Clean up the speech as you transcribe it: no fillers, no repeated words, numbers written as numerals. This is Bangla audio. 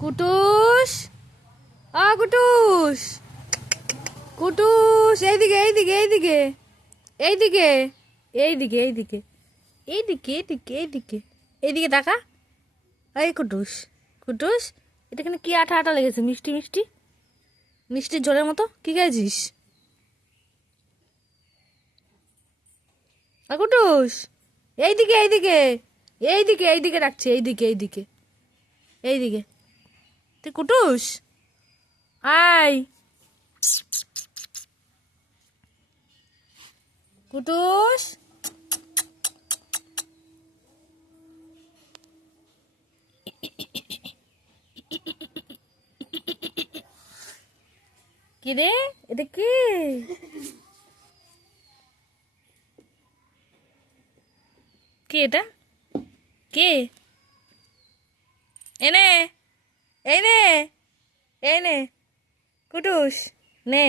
কুটুস, কুটুস, কুটুস, এইদিকে এইদিকে এইদিকে এইদিকে এইদিকে এইদিকে এইদিকে এইদিকে এইদিকে এইদিকে দেখা। এই কুটুস, কুটুস, এটা এখানে কি আঠা আঠা লেগেছে? মিষ্টি মিষ্টি মিষ্টির ঝোলের মতো কি খাইছিস? কুটুস, এইদিকে এইদিকে এইদিকে এইদিকে রাখছি, এইদিকে এইদিকে এইদিকে। তুই কুটুস, আয় কুটুস। কি রে, এটা কি? কে এটা? কে? এনে, এই নে, এই নে কুটুস, নে।